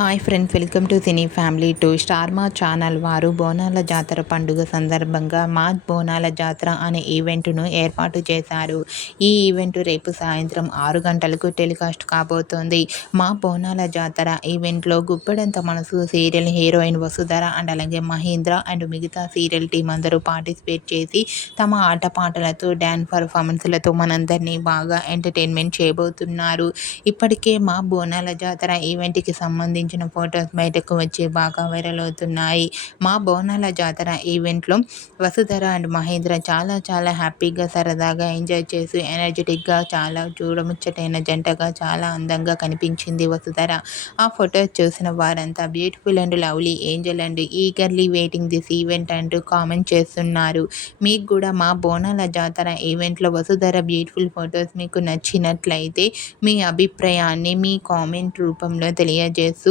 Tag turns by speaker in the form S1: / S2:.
S1: Hi friends welcome to cine family two star Maa channel వారు బోనాల జాతర పండుగ సందర్భంగా మా బోనాల జాతర అనే ఈవెంట్ను ఏర్పాటు చేశారు. ఈ ఈవెంట్ రేపు సాయంత్రం ఆరు గంటలకు టెలికాస్ట్ కాబోతోంది. మా బోనాల జాతర ఈవెంట్లో గుప్పెడంత మనసు సీరియల్ హీరోయిన్ వసుధర అండ్ అలాగే మహేంద్ర అండ్ మిగతా సీరియల్ టీం అందరూ పార్టిసిపేట్ చేసి తమ ఆటపాటలతో డ్యాన్స్ పర్ఫార్మెన్స్లతో మనందరినీ బాగా ఎంటర్టైన్మెంట్ చేయబోతున్నారు. ఇప్పటికే మా బోనాల జాతర ఈవెంట్కి సంబంధించి సంబంధించిన ఫోటోస్ బయటకు వచ్చి బాగా వైరల్ అవుతున్నాయి. మా బోనాల జాతర ఈవెంట్లో వసుధర అండ్ మహేంద్ర చాలా చాలా హ్యాపీగా సరదాగా ఎంజాయ్ చేసి ఎనర్జెటిక్గా చాలా చూడముచ్చటైన జంటగా చాలా అందంగా కనిపించింది వసుధర. ఆ ఫొటోస్ చూసిన వారంతా beautiful and lovely angel and eagerly waiting this event అంటూ కామెంట్ చేస్తున్నారు. మీకు కూడా మా బోనాల జాతర ఈవెంట్లో వసుధర బ్యూటిఫుల్ ఫొటోస్ మీకు నచ్చినట్లయితే మీ అభిప్రాయాన్ని మీ కామెంట్ రూపంలో తెలియజేస్తూ